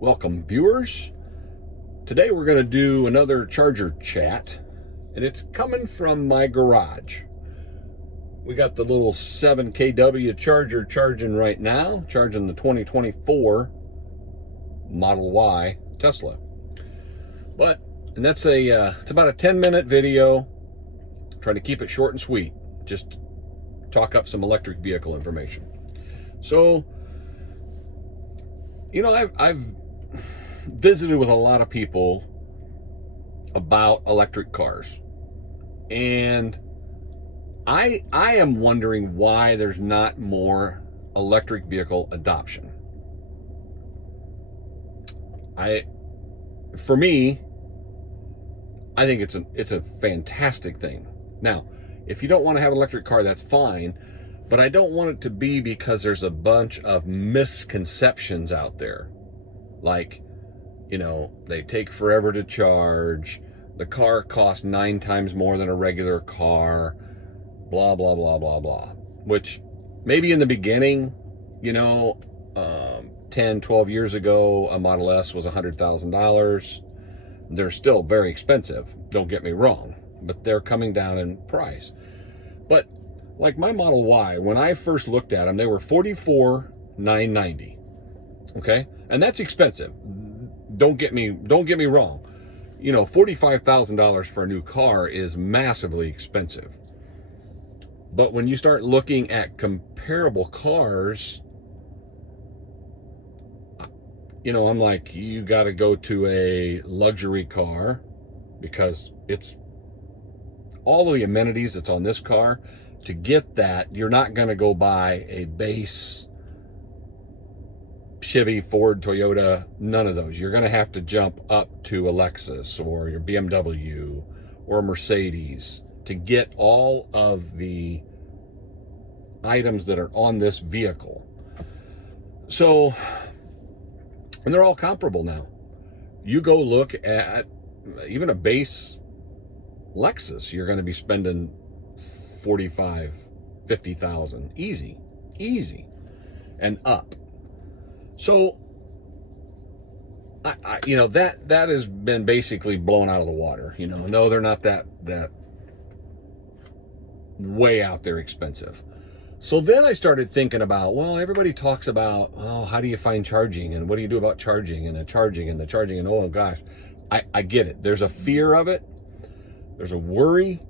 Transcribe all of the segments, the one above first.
Welcome, viewers. Today we're going to do another charger chat, and it's coming from my garage. We got the little 7 kW charger charging right now, charging the 2024 Model Y Tesla. And that's it's about a 10-minute video. Trying to keep it short and sweet. Just talk up some electric vehicle information. So, I've visited with a lot of people about electric cars, and I am wondering why there's not more electric vehicle adoption. For me, I think it's a fantastic thing. Now, if you don't want to have an electric car, that's fine, but I don't want it to be because there's a bunch of misconceptions out there. Like, they take forever to charge, the car costs 9 times more than a regular car, blah, blah, blah, blah, blah. Which maybe in the beginning, 10, 12 years ago, a Model S was $100,000. They're still very expensive, don't get me wrong, but they're coming down in price. But like my Model Y, when I first looked at them, they were $44,990. Okay? And that's expensive. Don't get me wrong. $45,000 for a new car is massively expensive. But when you start looking at comparable cars, I'm like, you got to go to a luxury car because it's all of the amenities that's on this car. To get that, you're not going to go buy a base Chevy, Ford, Toyota, none of those. You're going to have to jump up to a Lexus or your BMW or a Mercedes to get all of the items that are on this vehicle. So, and they're all comparable now. You go look at even a base Lexus, you're going to be spending $45,000, $50,000 easy and up. So that has been basically blown out of the water. No, they're not that way out there expensive. So then I started thinking about, well, everybody talks about, how do you find charging and what do you do about charging and the charging and oh gosh, I get it. There's a fear of it. There's a worry.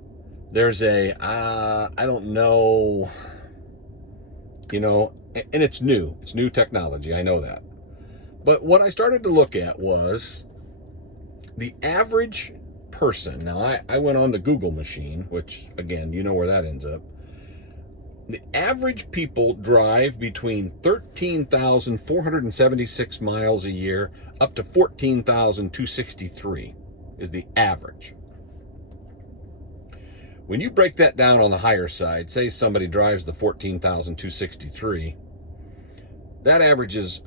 There's I don't know, and it's new. It's new technology. I know that. But what I started to look at was the average person. Now, I went on the Google machine, which, again, you know where that ends up. The average people drive between 13,476 miles a year up to 14,263 is the average. When you break that down on the higher side, say somebody drives the 14,263, that averages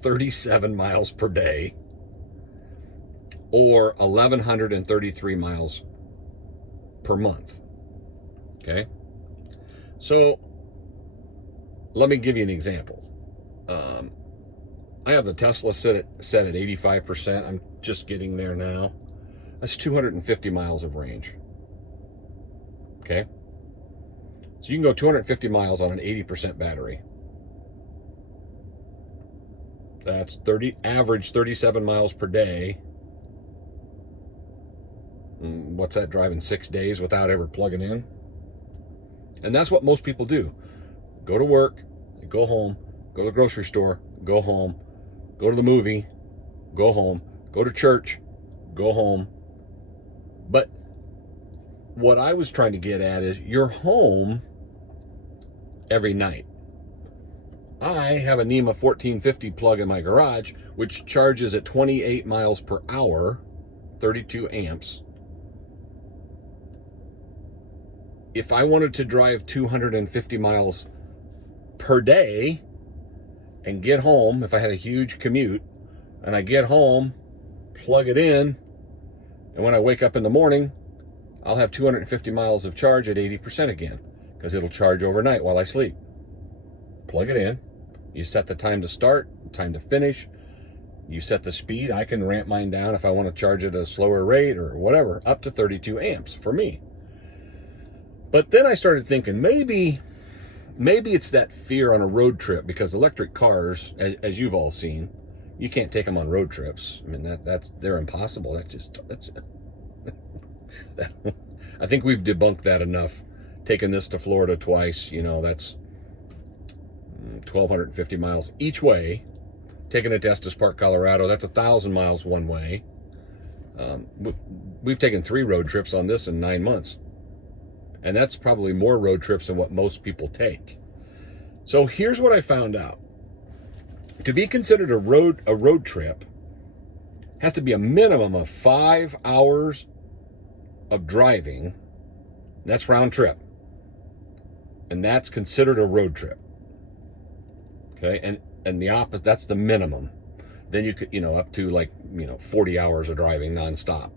37 miles per day or 1,133 miles per month. Okay? So, let me give you an example. I have the Tesla set at 85%. I'm just getting there now. That's 250 miles of range. Okay? So you can go 250 miles on an 80% battery. That's average 37 miles per day. What's that, driving 6 days without ever plugging in? And that's what most people do. Go to work, go home, go to the grocery store, go home, go to the movie, go home, go to church, go home. But what I was trying to get at is you're home every night. I have a NEMA 1450 plug in my garage, which charges at 28 miles per hour, 32 amps. If I wanted to drive 250 miles per day and get home, if I had a huge commute, and I get home, plug it in, and when I wake up in the morning, I'll have 250 miles of charge at 80% again, because it'll charge overnight while I sleep. Plug it in. You set the time to start, time to finish, You set the speed. I can ramp mine down if I want to charge at a slower rate or whatever, up to 32 amps for me. But then I started thinking maybe it's that fear on a road trip, because electric cars, as you've all seen, you can't take them on road trips. I mean, they're impossible. That's I think we've debunked that enough. Taking this to Florida twice, that's 1,250 miles each way. Taking it to Estes Park, Colorado, that's 1,000 miles one way. We've taken 3 road trips on this in 9 months. And that's probably more road trips than what most people take. So here's what I found out. To be considered a road trip, has to be a minimum of 5 hours of driving. That's round trip. And that's considered a road trip. Okay, and the opposite, that's the minimum. Then you could, up to 40 hours of driving nonstop,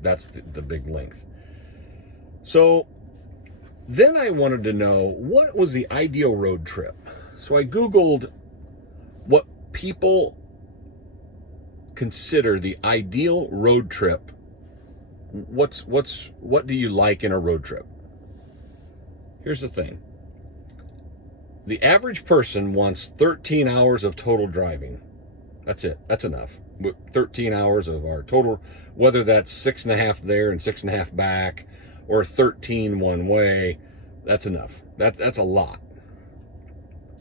that's the big length. So then I wanted to know, what was the ideal road trip? So I Googled what people consider the ideal road trip. What do you like in a road trip? Here's the thing. The average person wants 13 hours of total driving. That's it. That's enough. 13 hours of our total, whether that's 6.5 there and 6.5 back, or 13 one way, that's enough. That's a lot.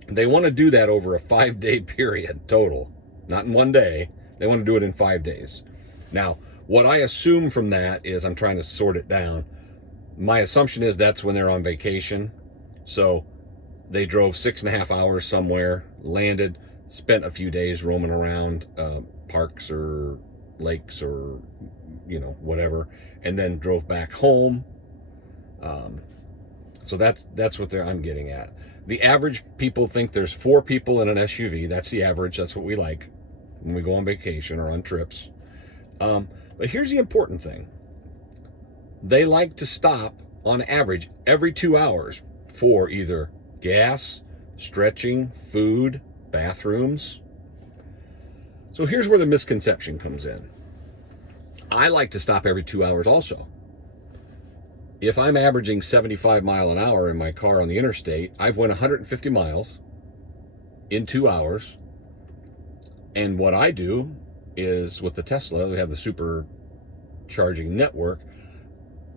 They want to do that over a 5-day period total, not in one day. They want to do it in 5 days. Now, what I assume from that is, I'm trying to sort it down. My assumption is that's when they're on vacation. So they drove 6.5 hours somewhere, landed, spent a few days roaming around parks or lakes or whatever, and then drove back home. So that's what I'm getting at. The average people think there's 4 people in an SUV. That's the average. That's what we like when we go on vacation or on trips. But here's the important thing. They like to stop on average every 2 hours for either gas, stretching, food, bathrooms. So here's where the misconception comes in. I like to stop every 2 hours also. If I'm averaging 75 miles an hour in my car on the interstate, I've went 150 miles in 2 hours. And what I do is, with the Tesla, we have the supercharging network.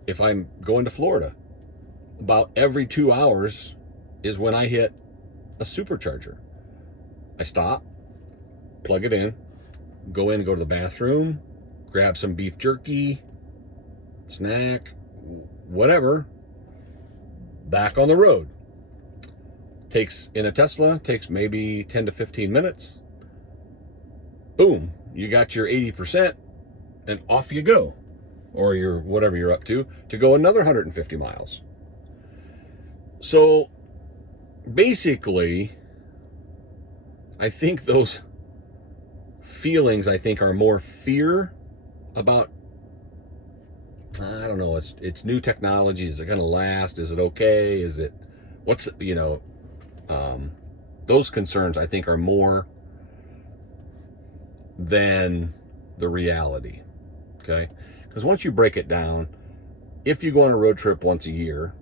If I'm going to Florida, about every 2 hours is when I hit a supercharger. I stop, plug it in, go to the bathroom, grab some beef jerky, snack, whatever, back on the road. In a Tesla, takes maybe 10 to 15 minutes. Boom, you got your 80% and off you go. Or your whatever you're up to go another 150 miles. So basically, I think those feelings, are more fear about, I don't know, it's new technology. Is it going to last? Is it okay? Is it, those concerns, I think, are more than the reality. Okay? Because once you break it down, if you go on a road trip once a year,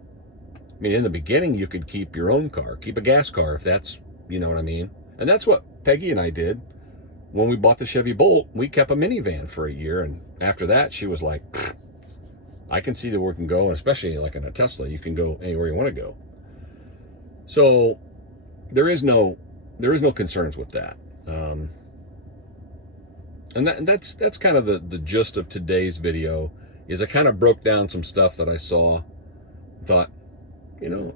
in the beginning, you could keep your own car, keep a gas car, if that's, what I mean. And that's what Peggy and I did when we bought the Chevy Bolt. We kept a minivan for a year, and after that, she was like, I can see that we can go, and especially like in a Tesla, you can go anywhere you want to go. So there is no concerns with that. And that's kind of the gist of today's video. Is I kind of broke down some stuff that I saw, thought, you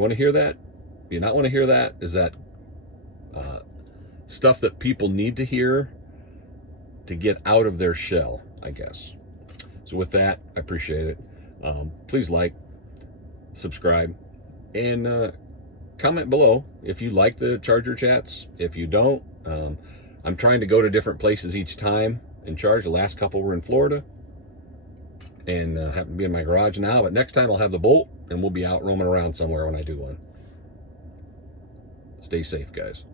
want to hear that? Do you not want to hear that? Is that stuff that people need to hear to get out of their shell, I guess. So with that, I appreciate it. Please like, subscribe, and comment below if you like the Charger Chats. If you don't, I'm trying to go to different places each time and charge. The last couple were in Florida, and happen to be in my garage now. But next time I'll have the Bolt, and we'll be out roaming around somewhere when I do one. Stay safe, guys.